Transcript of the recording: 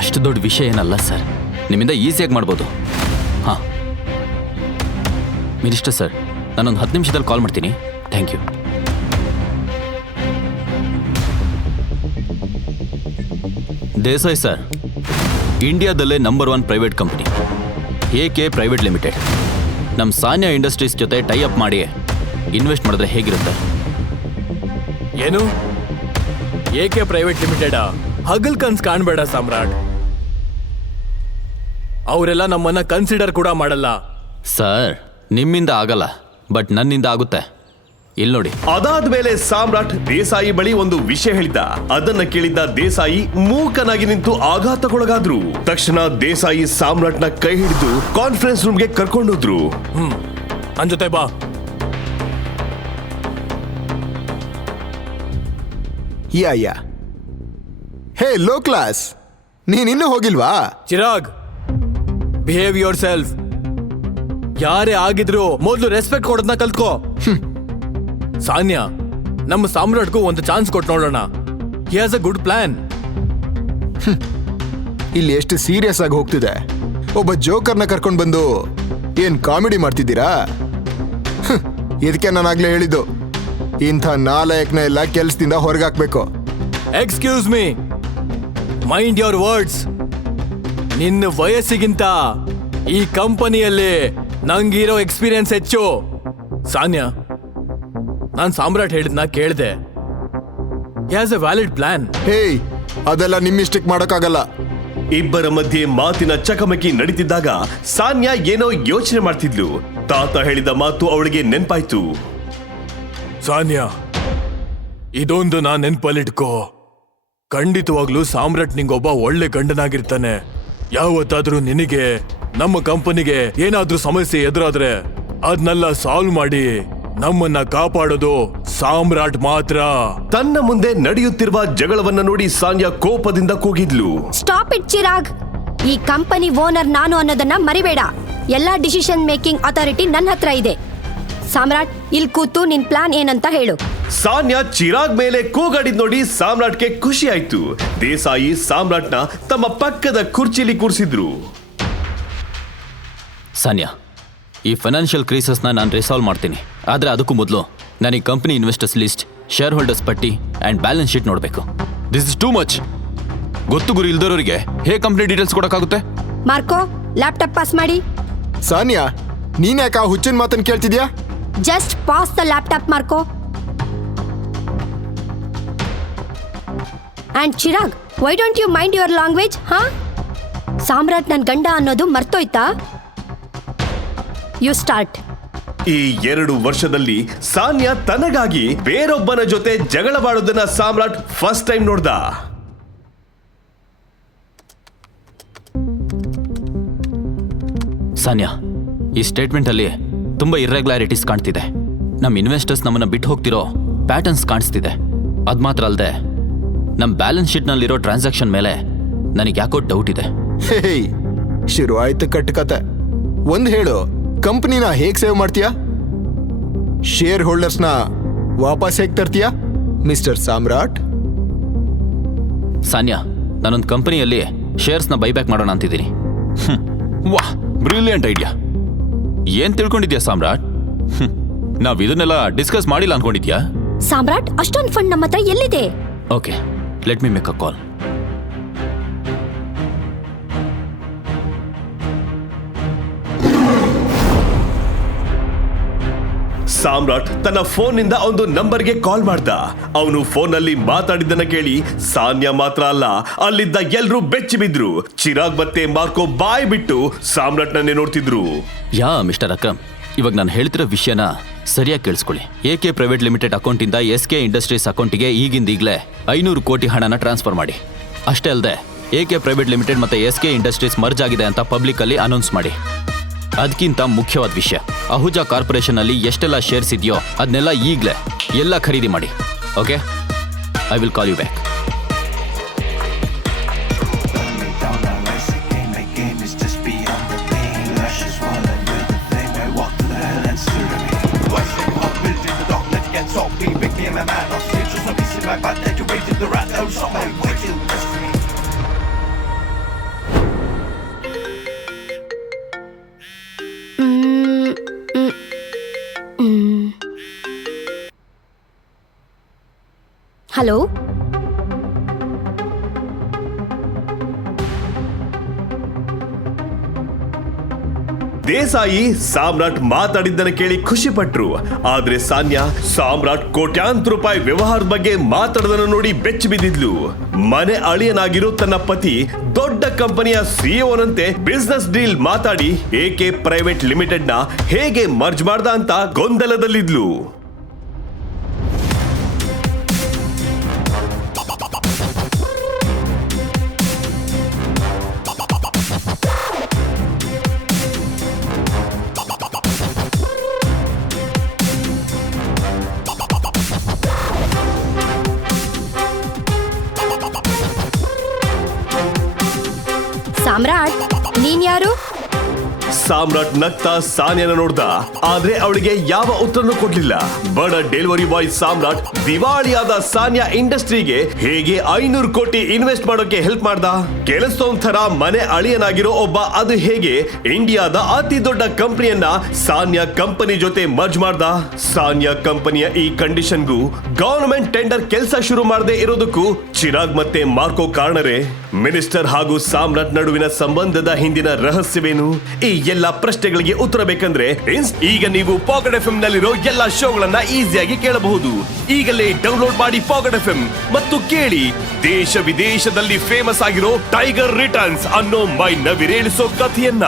ಅಷ್ಟು ದೊಡ್ಡ ವಿಷಯ ಏನಲ್ಲ ಸರ್, ನಿಮ್ಮಿಂದ ಈಸಿಯಾಗಿ ಮಾಡ್ಬೋದು. ಹಾಂ ಮಿನಿಸ್ಟರ್ ಸರ್, ನಾನೊಂದು 10 ನಿಮಿಷದಲ್ಲಿ ಕಾಲ್ ಮಾಡ್ತೀನಿ. Thank you. ದೇಸಾಯಿ ಸರ್, ಇಂಡಿಯಾದಲ್ಲೇ number 1 private company AK private limited ನಮ್ಮ ಸಾನ್ಯಾ ಇಂಡಸ್ಟ್ರೀಸ್ ಜೊತೆ ಟೈ ಅಪ್ ಮಾಡಿ ಇನ್ವೆಸ್ಟ್ ಮಾಡಿದ್ರೆ ಹೇಗಿರುತ್ತೆ? ಏನು AK ಪ್ರೈವೇಟ್ ಲಿಮಿಟೆಡ್? ಹಗಲ್ ಕನ್ಸ್ ಕಾಣ್ಬೇಡ ಸಾಮ್ರಾಟ್. ಅವರೆಲ್ಲ ನಮ್ಮನ್ನ ಕನ್ಸಿಡರ್ ಕೂಡ ಮಾಡಲ್ಲ. ಸರ್, ನಿಮ್ಮಿಂದ ಆಗಲ್ಲ, ಬಟ್ ನನ್ನಿಂದ ಆಗುತ್ತೆ. ಇಲ್ಲಿ ನೋಡಿ. ಅದಾದ್ಮೇಲೆ ಸಾಮ್ರಾಟ್ ದೇಸಾಯಿ ಬಳಿ ಒಂದು ವಿಷಯ ಹೇಳಿದ್ದ. ಅದನ್ನ ಕೇಳಿದ್ದ ದೇಸಾಯಿ ಮೂಕನಾಗಿ ನಿಂತು ಆಘಾತಕ್ಕೊಳಗಾದ್ರು. ತಕ್ಷಣ ದೇಸಾಯಿ ಸಾಮ್ರಾಟ್ನ ಕೈ ಹಿಡಿದು ಕಾನ್ಫರೆನ್ಸ್ ರೂಮ್ಗೆ ಕರ್ಕೊಂಡೋದ್ರು. ನನ್ ಜೊತೆ ಬಾ. ಯಾ ಹೇ ಲೋ ಕ್ಲಾಸ್, ನೀನಿನ್ನೂ ಹೋಗಿಲ್ವಾ? Chirag, behave your self. ಯಾರೇ ಆಗಿದ್ರು ಮೊದಲು ರೆಸ್ಪೆಕ್ಟ್ ಕೊಡೋದನ್ನ ಕಲ್ತ್ಕೋ. ಸಾನ್ಯಾ, ನಮ್ಮ ಸಾಮ್ರಾಟ್ಗೂ ಒಂದು ಚಾನ್ಸ್ ಕೊಟ್ಟು ನೋಡೋಣ. He has a good plan. ಇಲ್ಲಿ ಎಷ್ಟು ಸೀರಿಯಸ್ ಆಗಿ ಹೋಗ್ತಿದೆ. ಒಬ್ಬ ಜೋಕರ್ನ ಕರ್ಕೊಂಡು ಬಂದು ಏನ್ ಕಾಮಿಡಿ ಮಾಡ್ತಿದ್ದೀರಾ? ಇದಕ್ಕೆ ನಾನಾಗ್ಲೇ ಹೇಳಿದ್ದು, ಇಂಥ ನಾಲಾಯಕ್ನ ಎಲ್ಲ ಕೆಲ್ಸದಿಂದ ಹೊರಗಾಕ್ಬೇಕು. Excuse me, mind your words. ನಿನ್ನ ವಯಸ್ಸಿಗಿಂತ ಈ ಕಂಪನಿಯಲ್ಲಿ ನಂಗಿರೋ ಎಕ್ಸ್ಪೀರಿಯನ್ಸ್ ಹೆಚ್ಚು. ಸಾನ್ಯಾ, ನಾನ್ ಸಾಮ್ರಾಟ್ ಹೇಳಿದ್ನ ಕೇಳ್ದೆ. He has a valid plan. Hey, ಅದೆಲ್ಲ ನಿಮ್ಮಿಷ್ಟಕ್ಕೆ ಮಾಡೋಕ್ಕಾಗಲ್ಲ. ಇಬ್ಬರ ಮಧ್ಯೆ ಮಾತಿನ ಚಕಮಕಿ ನಡೀತಿದ್ದಾಗ ಸಾನ್ಯಾ ಏನೋ ಯೋಚನೆ ಮಾಡ್ತಿದ್ಲು. ತಾತ ಹೇಳಿದ ಮಾತು ಅವಳಿಗೆ ನೆನ್ಪಾಯ್ತು. ಸಾನ್ಯಾ, ಇದೊಂದು ನಾ ನೆನ್ಪಲ್ಲಿಟ್ಕೋ. ಖಂಡಿತವಾಗ್ಲೂ ಸಾಮ್ರಾಟ್ ನಿಂಗೊಬ್ಬ ಒಳ್ಳೆ ಗಂಡನಾಗಿರ್ತಾನೆ. ಯಾವತ್ತಾದ್ರೂ ನಿನಗೆ, ನಮ್ಮ ಕಂಪನಿಗೆ ಏನಾದ್ರೂ ಸಮಸ್ಯೆ ಎದುರಾದ್ರೆ ಅದನ್ನೆಲ್ಲ ಸಾಲ್ವ್ ಮಾಡಿ ನಮ್ಮನ್ನ ಕಾಪಾಡೋದು ಸಾಮ್ರಾಟ್ ಮಾತ್ರ. ತನ್ನ ಮುಂದೆ ನಡೆಯುತ್ತಿರುವ ಜಗಳವನ್ನ ನೋಡಿ ಸಾನ್ಯಾ ಕೋಪದಿಂದ ಕೂಗಿದ್ಲು. Stop it Chirag. ಈ ಕಂಪನಿ ಓನರ್ ನಾನು ಅನ್ನೋದನ್ನ ಮರಿಬೇಡ. ಎಲ್ಲಾ ಡಿಸಿಷನ್ ಮೇಕಿಂಗ್ ಅಥಾರಿಟಿ ನನ್ನ ಹತ್ರ ಇದೆ. ಸಾಮ್ರಾಟ್, ಇಲ್ಲಿ ಕೂತು ನಿನ್ ಪ್ಲಾನ್ ಏನಂತ ಹೇಳು. ಸಾನ್ಯಾ ಚಿರಾಗ್ ಮೇಲೆ ಕೂಗಾಡಿದ್ ನೋಡಿ ಸಾಮ್ರಾಟ್ಗೆ ಖುಷಿ ಆಯ್ತು. ದೇಸಾಯಿ ಸಾಮ್ರಾಟ್ನ ತಮ್ಮ ಪಕ್ಕದ ಕುರ್ಚಿಲಿ ಕೂರಿಸಿದ್ರು. ಸಾನ್ಯಾ, ಈ ಫೈನಾನ್ಷಿಯಲ್ ಕ್ರೈಸಿಸ್ನ ನಾನು ರಿಸಾಲ್ವ್ ಮಾಡ್ತೀನಿ. ಆದರೆ ಅದಕ್ಕೂ ಮೊದಲು ನಾನು ಈ company investors list, shareholders ಪಟ್ಟಿ ಆ್ಯಂಡ್ ಬ್ಯಾಲೆನ್ಸ್ ಶೀಟ್ ನೋಡಬೇಕು. This is too much. ಗೊತ್ತು ಗುರಿ ಇಲ್ದರೋರಿಗೆ ಹೇಗೆ ಕಂಪ್ನಿ ಡೀಟೇಲ್ಸ್ ಕೊಡೋಕ್ಕಾಗುತ್ತೆ? ಮಾರ್ಕೋ, ಲ್ಯಾಪ್ಟಾಪ್ ಪಾಸ್ ಮಾಡಿ. ಸಾನ್ಯಾ, ನೀನ್ ಯಾಕೆ ಆ ಹುಚ್ಚಿನ ಮಾತನ್ನು ಕೇಳ್ತಿದ್ಯಾ? Just pass the laptop Marco. And Chirag, why don't you mind your language? ಹಾ, ಸಾಮ್ರಾಟ್ ನನ್ ಗಂಡ ಅನ್ನೋದು ಮರ್ತೋಯ್ತಾ? You start. ಈ 2 ವರ್ಷದಲ್ಲಿ ಸಾನ್ಯಾ ತನಗಾಗಿ ಬೇರೊಬ್ಬನ ಜೊತೆ ಜಗಳವಾಡೋದನ್ನ ಸಾಮ್ರಾಟ್ ಫಸ್ಟ್ ಟೈಮ್ ನೋಡ್ದ. ಸಾನ್ಯಾ, ಈ ಸ್ಟೇಟ್ಮೆಂಟ್ ಅಲ್ಲಿ ತುಂಬಾ ಇರ್ರೆಗ್ಯುಲಾರಿಟೀಸ್ ಕಾಣ್ತಿದೆ. ನಮ್ಮ ಇನ್ವೆಸ್ಟರ್ಸ್ ನಮ್ಮನ್ನ ಬಿಟ್ಟು ಹೋಗ್ತಿರೋ ಪ್ಯಾಟರ್ನ್ಸ್ ಕಾಣಿಸ್ತಿದೆ. ಅದ್ ಮಾತ್ರ ಅಲ್ಲದೆ ನಮ್ಮ ಬ್ಯಾಲೆನ್ಸ್ ಶೀಟ್ ನಲ್ಲಿರೋ ಟ್ರಾನ್ಸಾಕ್ಷನ್ ಮೇಲೆ ನನಗೆ ಯಾಕೋ ಡೌಟ್ ಇದೆ. ಹೇಯ್, ಶುರು ಆಯ್ತು ಕಟ್ಟುಕತೆ. ಒಂದ್ ಹೇಳು, ಕಂಪನಿನ ಹೇಗ್ ಸೇವ್ ಮಾಡ್ತೀಯಾ? ಶೇರ್ ಹೋಲ್ಡರ್ಸ್ನ ವಾಪಸ್ ಹೇಗ್ ತರ್ತೀಯಾ ಮಿಸ್ಟರ್ ಸಾಮ್ರಾಟ್? ಸಾನ್ಯಾ, ನಾನೊಂದು ಕಂಪನಿಯಲ್ಲಿ ಶೇರ್ಸ್ನ ಬೈಬ್ಯಾಕ್ ಮಾಡೋಣ ಅಂತಿದ್ದೀನಿ. ವಾಹ್, ಬ್ರಿಲಿಯಂಟ್ ಐಡಿಯಾ. ಏನ್ ತಿಳ್ಕೊಂಡಿದ್ಯಾ ಸಾಮ್ರಾಟ್? ನಾವ್ ಇದನ್ನೆಲ್ಲ ಡಿಸ್ಕಸ್ ಮಾಡಿಲ್ಲ ಅನ್ಕೊಂಡಿದ್ಯಾ? ಸಾಮ್ರಾಟ್, ಅಷ್ಟೊಂದು ಫಂಡ್ ನಮ್ಮ ಹತ್ರ ಎಲ್ಲಿದೆ? Okay, let me make a call. Samrat ತನ್ನ ಫೋನ್ ನಿಂದ ಒಂದು ನಂಬರ್ಗೆ ಕಾಲ್ ಮಾಡ್ದ. ಅವನು ಫೋನ್ ನಲ್ಲಿ ಮಾತಾಡಿದ್ದನ್ನ ಕೇಳಿ ಸಾನ್ಯಾ ಮಾತ್ರ ಅಲ್ಲ, ಅಲ್ಲಿದ್ದ ಎಲ್ರೂ ಬೆಚ್ಚಿ ಬಿದ್ರು. ಚಿರಾಗ್ ಮತ್ತೆ ಮಾರ್ಕೋ ಬಾಯ್ ಬಿಟ್ಟು ಸಾಮ್ರಾಟ್ನನ್ನೇ ನೋಡ್ತಿದ್ರು. ಯಾ ಮಿಸ್ಟರ್ ಅಕ್ರಮ್, ಇವಾಗ ನಾನು ಹೇಳ್ತಿರೋ ವಿಷಯನ ಸರಿಯಾಗಿ ಕೇಳಿಸ್ಕೊಳ್ಳಿ. AK ಪ್ರೈವೇಟ್ ಲಿಮಿಟೆಡ್ ಅಕೌಂಟಿಂದ SK ಇಂಡಸ್ಟ್ರೀಸ್ ಅಕೌಂಟಿಗೆ ಈಗಿಂದೀಗಲೇ 500 ಕೋಟಿ ಹಣನ ಟ್ರಾನ್ಸ್ಫರ್ ಮಾಡಿ. ಅಷ್ಟೇ ಅಲ್ಲದೆ AK ಪ್ರೈವೇಟ್ ಲಿಮಿಟೆಡ್ ಮತ್ತೆ SK ಇಂಡಸ್ಟ್ರೀಸ್ ಮರ್ಜ್ ಆಗಿದೆ ಅಂತ ಪಬ್ಲಿಕ್ ಅಲ್ಲಿ ಅನೌನ್ಸ್ ಮಾಡಿ. ಅದಕ್ಕಿಂತ ಮುಖ್ಯವಾದ ವಿಷಯ, ಅಹುಜಾ ಕಾರ್ಪೊರೇಷನ್ ಅಲ್ಲಿ ಎಷ್ಟೆಲ್ಲ ಶೇರ್ಸ್ ಇದೆಯೋ ಅದನ್ನೆಲ್ಲ ಈಗಲೇ ಎಲ್ಲ ಖರೀದಿ ಮಾಡಿ. Okay, I will call you back. Hello. Desai Samrat ಮಾತಾಡಿದ್ದನ್ನ ಕೇಳಿ ಖುಷಿ ಪಟ್ರು. ಆದ್ರೆ ಸಾನ್ಯಾ ಸಾಮ್ರಾಟ್ ಕೋಟ್ಯಾಂತರ ರೂಪಾಯಿ ವ್ಯವಹಾರದ ಬಗ್ಗೆ ಮಾತಾಡೋದನ್ನ ನೋಡಿ ಬೆಚ್ಚಿ ಬಿದ್ದಿದ್ಲು. ಮನೆ ಅಳಿಯನಾಗಿರೋ ತನ್ನ ಪತಿ ದೊಡ್ಡ ಕಂಪನಿಯ ಸಿಇಒನಂತೆ ಬಿಸ್ನೆಸ್ ಡೀಲ್ ಮಾತಾಡಿ ಏಕೆ ಪ್ರೈವೇಟ್ ಲಿಮಿಟೆಡ್ ನ ಹೇಗೆ ಮರ್ಜ್ ಮಾಡ್ದ ಅಂತ ಗೊಂದಲದಲ್ಲಿದ್ಲು. ಸಾಮ್ರಾಟ್, ನೀನ್ ಯಾರು? ಸಾಮ್ರಾಟ್ ನಗ್ತಾ ಸಾನ್ಯಾನ ನೋಡ್ದ, ಆದ್ರೆ ಅವಳಿಗೆ ಯಾವ ಉತ್ತರನೂ ಕೊಡ್ಲಿಲ್ಲ. ಬಡ ಡೆಲಿವರಿ ಬಾಯ್ ಸಾಮ್ರಾಟ್ ದಿವಾಳಿಯಾದ ಸಾನ್ಯಾ ಇಂಡಸ್ಟ್ರಿಗೆ ಹೇಗೆ 500 ಕೋಟಿ ಇನ್ವೆಸ್ಟ್ ಮಾಡೋಕೆ ಹೆಲ್ಪ್ ಮಾಡ್ದ? ಕೆಲಸದವನ್ ತರ ಮನೆ ಅಳಿಯನಾಗಿರೋ ಒಬ್ಬ ಅದು ಹೇಗೆ ಇಂಡಿಯಾದ ಅತಿ ದೊಡ್ಡ ಕಂಪನಿಯನ್ನ ಸಾನ್ಯಾ ಕಂಪನಿ ಜೊತೆ ಮರ್ಜ್ ಮಾಡ್ದ? ಸಾನ್ಯಾ ಕಂಪನಿಯ ಈ ಕಂಡೀಷನ್ಗೂ ಗವರ್ನಮೆಂಟ್ ಟೆಂಡರ್ ಕೆಲಸ ಶುರು ಮಾಡದೆ ಇರೋದಕ್ಕೂ ಚಿರಾಗ್ ಮತ್ತೆ ಮಾರ್ಕೋ ಕಾರಣರೇ? ಮಿನಿಸ್ಟರ್ ಹಾಗೂ ಸಾಮ್ರಾಟ್ ನಡುವಿನ ಸಂಬಂಧದ ಹಿಂದಿನ ರಹಸ್ಯವೇನು? ಈ ಎಲ್ಲ ಪ್ರಶ್ನೆಗಳಿಗೆ ಉತ್ತರ ಬೇಕಂದ್ರೆ ಈಗ ನೀವು ಪಾಕೆಟ್ ಎಫ್ಎಂ ನಲ್ಲಿರೋ ಎಲ್ಲಾ ಶೋಗಳನ್ನ ಈಸಿಯಾಗಿ ಕೇಳಬಹುದು. ಈಗಲೇ ಡೌನ್ಲೋಡ್ ಮಾಡಿ ಪಾಕೆಟ್ ಎಫ್ಎಂ ಮತ್ತು ಕೇಳಿ ದೇಶ ವಿದೇಶದಲ್ಲಿ ಫೇಮಸ್ ಆಗಿರೋ ಟೈಗರ್ ರಿಟರ್ನ್ಸ್ ಅನ್ನೋ ಮೈ ನವಿರೇಳಿಸೋ ಕಥೆಯನ್ನ.